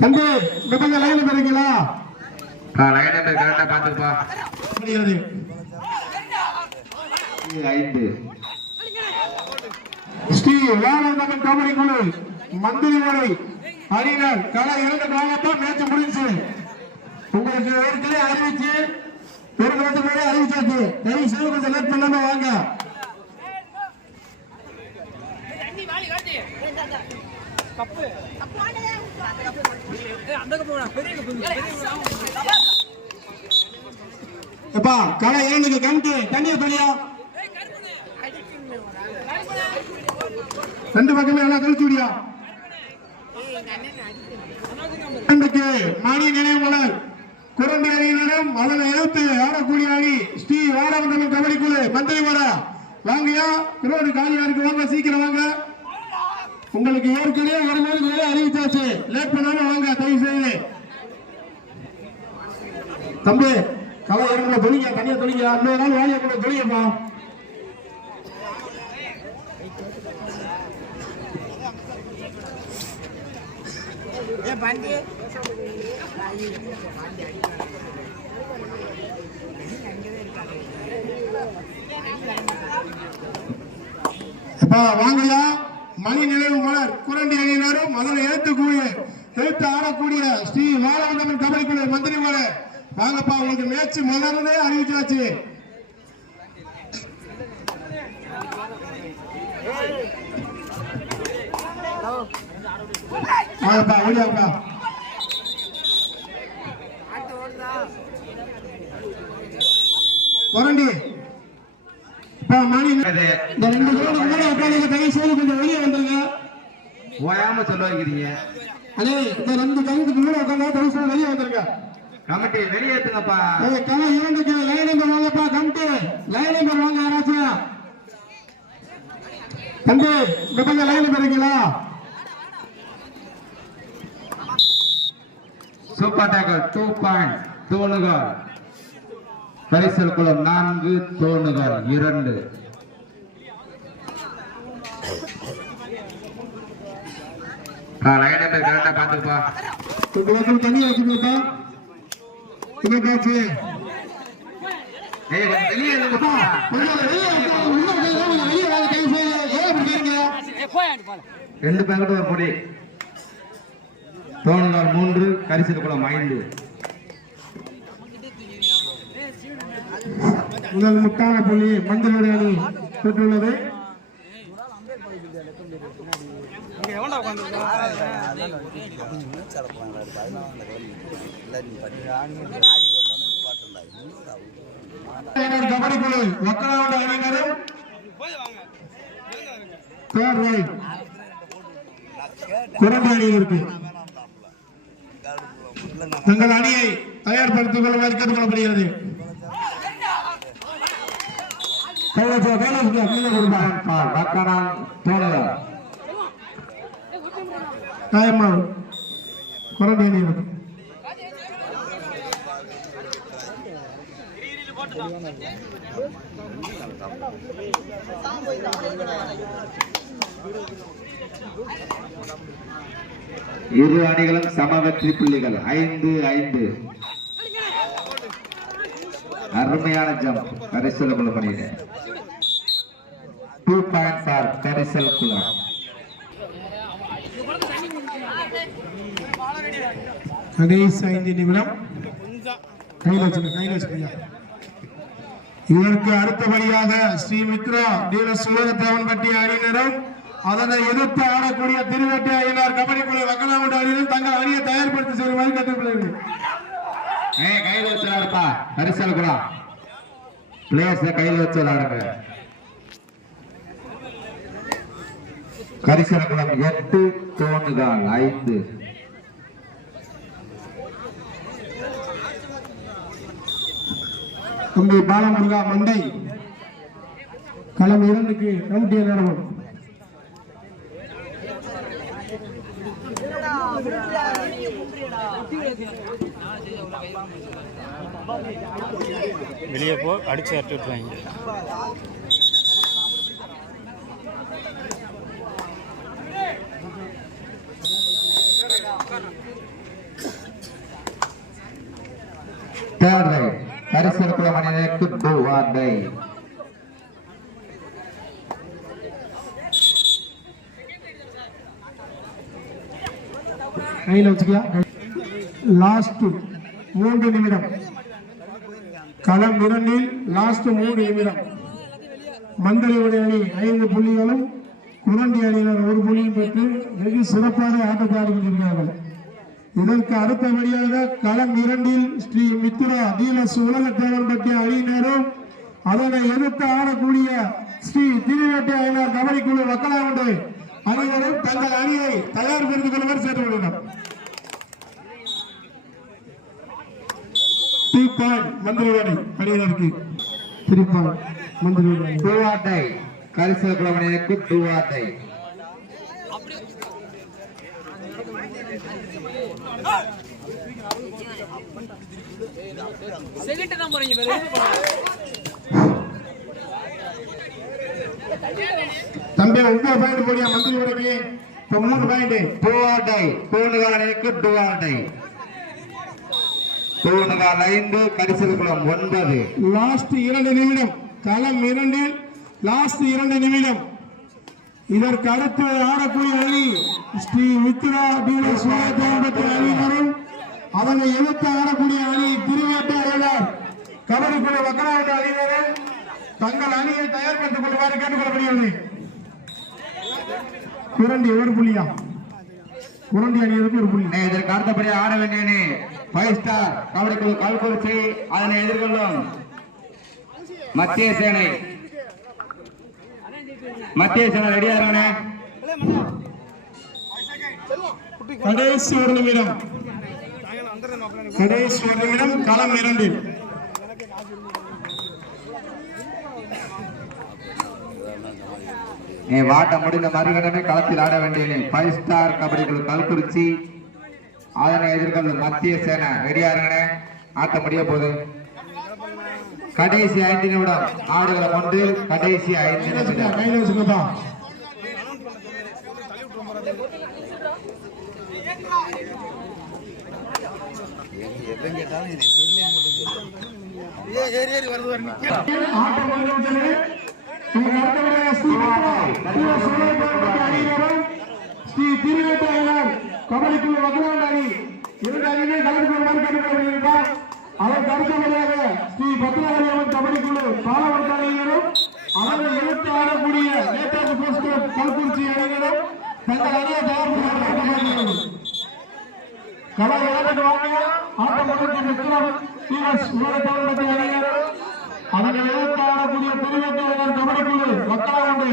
தம்பி பக்கம் லைன்ல போறீங்களா? லைன் நம்பர் கரெக்டா பாத்துப்பா முடியாது ஐந்து. ஸ்ரீ வேளாண் கபடி குழு மந்திரி முறை அறிஞர் கலை இரண்டு வாங்கப்பா மேட்ச் முடிஞ்சு. உங்களுக்கு ஏற்கனவே அறிவிச்சு ஒரு மாதம் முன்னாடி அறிவிச்சாச்சு தயவு செய்து கொஞ்சம் லேட் பண்ணாம வாங்க. எப்பா கலை இரண்டுக்கு கமிட்டி தண்ணியை தனியா ரெண்டு பக்கமே எல்லாம் கழிச்சு விடியா இரண்டுக்கு மணி நினைவுகளால் குரண்டு அணியினரும் அதனை எழுத்து ஆடக்கூடிய அணி ஸ்ரீ வாரவந்தனம் கபடி குழு மந்திரி வர வாங்கயா ரோடு காலியா இருக்கு வாங்க சீக்கிரம் வாங்க. உங்களுக்கு ஏற்கனவே ஒரு நாள் வேலை அறிவிச்சாச்சு. லேட் பண்ணாம வாங்க தயவு செய்து. தம்பி கலை இறங்க தொழிங்க தனியா தொழிங்க இன்னொரு நாள் வேலையை கூட தொழிங்கப்பா அப்பா வாங்கயா மணி நினைவு மலர் குரண்டி அணியினரும் அதனை எழுத்துக்கூடிய எழுத்து ஆடக்கூடிய ஸ்ரீ வாழவந்தமன் கபடி குழு மந்திரி மலர் வாங்கப்பா உங்களுக்கு மேட்ச் மலர்னே அறிவிச்சாச்சு. வாங்கப்பா ஓடியாப்பா குரண்டி இந்த ரெண்டு பேரும் முன்னாடி உட்காந்து தயவு செய்து கொஞ்சம் வெளியே வந்துருங்க. ஓயாம சொல்ல வைக்கிறீங்க அண்ணே இந்த ரெண்டு உட்காந்து தயவு செய்து வெளியே வந்துருங்க. கமிட்டி வெளியேற்றுங்கப்பா ஏய் கலை இரண்டுக்கு லைன் நம்பர் வாங்கப்பா கமிட்டி. லைன் நம்பர் வாங்க யாராச்சும் தம்பி இந்த பக்கம் லைன் நம்பர் இருக்கீங்களா சூப்பர் டேக்கர் டூ பாயிண்ட் தோணுகள் பரிசல் குளம் நான்கு தோணுகள் இரண்டு. கரெக்டா பாத்துப்பா தண்ணி வச்சுக்கப்பா. என்ன வெளியே ரெண்டு பேக்கெட் ஒரு பொடி தோணுகள் மூன்று கரிசல் குளம் ஐந்து. முதல் முட்டான புள்ளி மந்திரி அணி பெற்றுள்ளது. கபடி குழு ஒக்கலாவட்ட அணியினரும் தேர்ட் ரைட் குரண்டி அணியினருக்கு. தங்கள் அணியை தயார்படுத்திக் கொள்ள கேட்டுக்கொள்ளப்படுகிறது கைலாசா கைலாசா கீழே கொடுப்பா பக்கரான் தோணுகள் தாயம்மா குரண்டி அணியினருக்கு இரு அணிகளும் சம வெற்றி புள்ளிகள். ஐந்து ஐந்து. அருமையான ஜம்ப் கரிசல் குளம் டூ பாயிண்ட் ஃபார் கரிசல் குளம் கடைசி ஐந்து நிமிடம். கையில் வச்சுக்க கையில் வச்சுக்கையா இதற்கு அடுத்தபடியாக ஸ்ரீ மித்ரா டீலர் சுலகத்தேவன்பட்டி அணியினரும் அதனை எதிர்த்து ஆடக்கூடிய திருவெட்டி அணியினர் கபடி குழு வக்கலாமட்ட அணியினர் தங்கள் அணியை தயார்படுத்தி செல்லுமாறு கேட்டுக்கொள்கிறேன். ஏய் கையில் வச்சு விளாடுப்பா கரிசல் குளம் பிளேயர்ஸ் கையில் வச்சு விளாடுங்க கரிசனகுளம் எட்டு தோணுகால் ஐந்து. தம்பி பாலமுருகா மண்டை. களம் இரண்டுக்கு கவுண்டிய நிறுவனம் வெளியே போ அடிச்சு அட்டு விட்டுருவாங்க. தேர்ட் ரைட் கரிசல் குளம் அணியினருக்கு டூ ஆர் டை கையில் வச்சுக்கலாம் லாஸ்ட் மூன்று நிமிடம். களம் இரண்டில் லாஸ்ட் மூன்று நிமிடம். மந்தளிவுடைய அணி ஐந்து புள்ளிகளும் குரண்டி அணியினர் ஒரு புள்ளியும் பெற்று வெகு சிறப்பாக ஆட்டத்தை ஆடிக்கொண்டிருக்கிறார்கள். இதற்கு அடுத்தபடியாக களம் இரண்டில் ஸ்ரீ மித்ரா டீலர்ஸ் உலகத்தேவன் பற்றிய அணியினரும் அதனை எதிர்த்து ஆடக்கூடிய ஸ்ரீ திருவேட்டை அணியினர் கபடி குழு வக்கலாவுண்டு அனைவரும் தங்கள் அணியை தயார்படுத்திக் கொள்ளுமாறு சேர்த்துள்ளனர் தீப்பான் மந்திரிவாடி அணியினருக்கு. திருப்பான் மந்திரிவாடி டூ ஆர் டை கரிசல் டூ ஆர் டை செகண்ட் தான் போறீங்க. தம்பி ஒன்பது பாயிண்ட் போடியா மந்திரிவாடிக்கு இப்ப மூணு பாயிண்ட் டூ ஆர் டை அணிக்கு டூ ஆர் டை தூணுகால் ஐந்து கரிசல் குளம் ஒன்பது. லாஸ்ட் இரண்டு நிமிடம். களம் இரண்டில் லாஸ்ட் இரண்டு நிமிடம். இதற்கு அடுத்து ஆடக்கூடிய அணி ஸ்ரீ உலகத்தேவன் அணியினரும் அதனை எதிர்த்து ஆடக்கூடிய அணி திருவேட்டை அணியினர் கபடி குழு வக்கராவட்ட அணியினரும் தங்கள் அணியை தயார்படுத்திக் கொள்ளுமாறு கேட்டுக்கொள்ளப்படுகிறது. குரண்டி ஒரு புள்ளியா? குரண்டி அணியினருக்கு ஒரு புள்ளி. இதற்கு அடுத்தபடி ஆட வேண்டிய அணி ஃபைவ் ஸ்டார் கபடி குழு கல்குறிச்சி அதனை எதிர்கொள்ளும் மத்திய சேனை. மத்திய சேனை ரெடியா இருக்கானே? கடைசி ஒரு நிமிடம். கடைசி ஒரு நிமிடம் களம் வாட்ட முடிந்த மறுகணமே களத்தில் ஆட வேண்டிய ஃபைவ் ஸ்டார் கபடி குழு கல்குறிச்சி அதனை எதிர்கொள்ளும் மத்திய சேனை. ரெடியா ஆட்ட முடிய போகுது. கடைசி ஐந்து நிமிடம். ஆடுகள ஒன்று கடைசி ஐந்து நிமிடம். கையில வச்சுக்கப்பா ஸ்ரீ மித்ரா, திரு சுரேந்திரன் ஸ்ரீ அணி இரண்டு கலந்து கொள்ளுமாறு கேட்டுக்கொள்ளப்படுகிறார் அதற்கு அடுத்தபடியாக ஸ்ரீ பத்ராவளியம்மன் கபடி குழு பாலவர்த்த அணியினரும் அவரை எதிர்த்து ஆடக்கூடிய நேதாஜி கல்குறிச்சி அணியினரும் தங்கள் அணியை தயார் கலை இழந்துட்டு வாங்க ஆட்டம் முடிஞ்சு மித்ரம் டிஎஸ் உலகத்தவன் பற்றி அணியினர் அதனை எதிர்த்து ஆடக்கூடிய திருவேட்டையர் கபடி குழு வக்கலாவுண்டு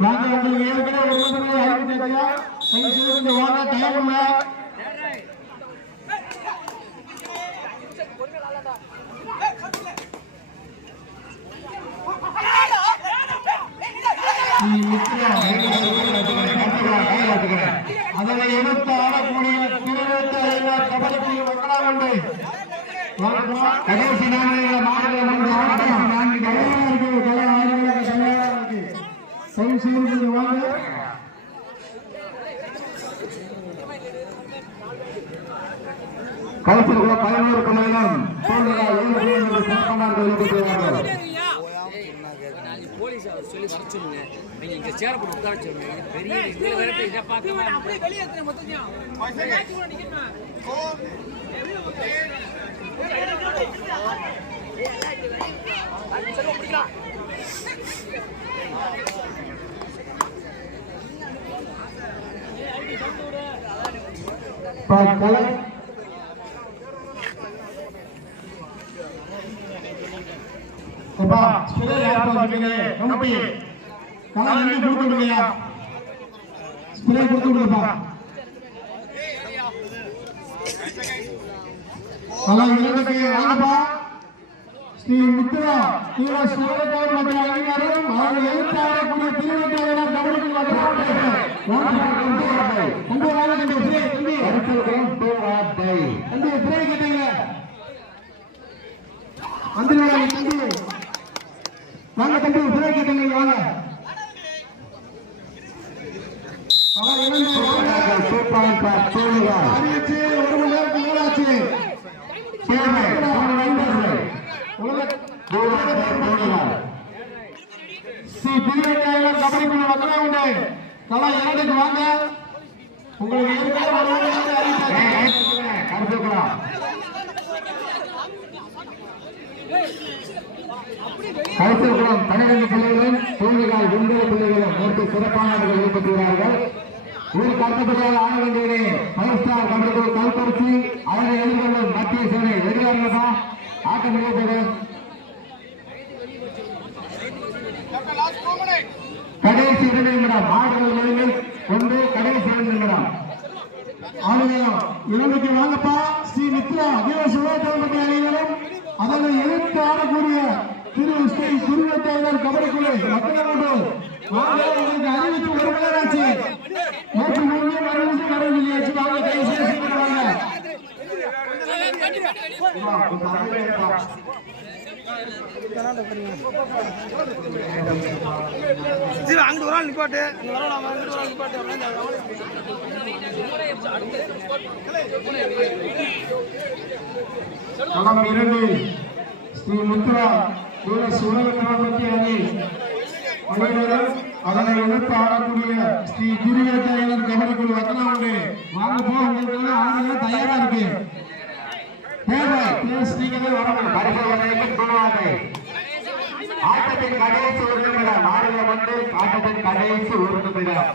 நாங்கள் உங்களுக்கு ஏற்கனவே ஒரு நிமிடங்களை அறிவித்தாச்சியா கை செய்து வாங்க டைம் இல்லை அதனை எடுத்து ஆடக்கூடிய திருவேட்டையர் கபடி குழு வக்கலாவுண்டு கடைசி நான்கு மாடுகள் ஆட்டம் நான்கு இருக்கு இருக்கு செய்து வாங்க. போலீஸ் அவர் சொல்லி சொல்லுங்க நீங்க இங்க சேர போட்டு உட்கார சொல்லுங்க இது பெரிய இதுல வேற இதை பார்க்க அப்படியே வெளியே எத்தனை மொத்தத்தையும். கலை அப்பா பாத்தீங்க கம்பி கலை ரெண்டு கொடுத்து கொடுத்து விடுப்பா வாங்கப்பா. ஸ்ரீ மித்ரா தீவிர மற்றும் அவர்கள் தம்பி. தம்பி கேட்டீங்க தம்பி. வாங்க தம்பி கேட்டீங்க வாங்க அவர் இரண்டு அறிவிச்சு ஒரு மணி நேரத்துக்கு மேலாச்சு சேவை மூணு வைந்தர்கள் ஸ்ரீ திருவேட்டையாளர் கபடி குழு வந்தமே உண்டு கலா வாங்க. உங்களுக்கு இருக்கிற வருவதாக அறிவித்தார். கருத்துக்குளம் பன்னிரண்டு பிள்ளைகளும் தோல்விகால் ஒன்பது பிள்ளைகளும் நேற்று சிறப்பானவர்கள் ஈடுபட்டுள்ளார்கள் ஊருக்கு அடுத்தபடியாக ஆட வேண்டியது ஃபைவ் ஸ்டார் கமிட்டி கல்பரிசி அதனை எதிர்கொள்ளும் மத்திய சேனை. வெளியாடுகிறதா ஆட்டம் நிகழ்த்தது கடைசி இரண்டு நிமிடம் ஆடுகள் நிலையில் ஒன்று கடைசி இரண்டு நிமிடம் இலங்கைக்கு வாங்கப்பா. ஸ்ரீ மித்ரா வீர சுகாதாரப்பட்டி அணியினரும் அதனை எதிர்த்து ஆடக்கூடிய திரு ஸ்ரீ திருவேட்டையாளர் கபடிக்குழு குழு மக்களோடு உங்களுக்கு அறிவித்து ஒரு மணி நேற்று வாங்க கை சேர்த்து வாங்க அங்கிட்டு ஒரு ஆள் நிப்பாட்டு. இங்க வரலாம் அங்கிட்டு ஒரு ஆள் நிப்பாட்டு களம் இரண்டு ஸ்ரீ முத்ரா அணி அதனை எதிர்த்து ஆடக்கூடிய ஸ்ரீ திருவேட்டையாளர் கபடி குழு உண்டு வாங்க உங்களுக்கு தயாரா இருக்கு. தேவை பேஸ் நீங்களே வரணும் பரிசோதனைக்கு துணையாக ஆட்டத்தின் கடைசி ஒரு நிமிடம் ஆடுகள் வந்து ஆட்டத்தின் கடைசி ஒரு நிமிடம்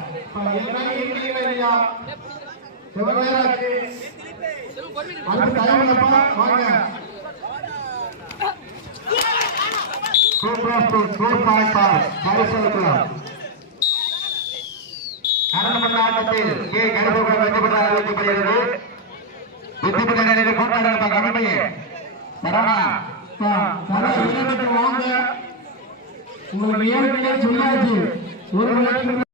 அடுத்து தயாரிப்பா வாங்க. சூப்பர் டூ சூப்பர் பாயிண்ட் பரிசோதனம் நடனமன்ற ஆட்டத்தில் கே. வெற்றி அறிவிக்கப்படுகிறது வெற்றி பெற்ற கூட்டாளர் கமிட்டியே வாங்க உங்களுக்கு ஏற்கனவே சொல்லாச்சு ஒரு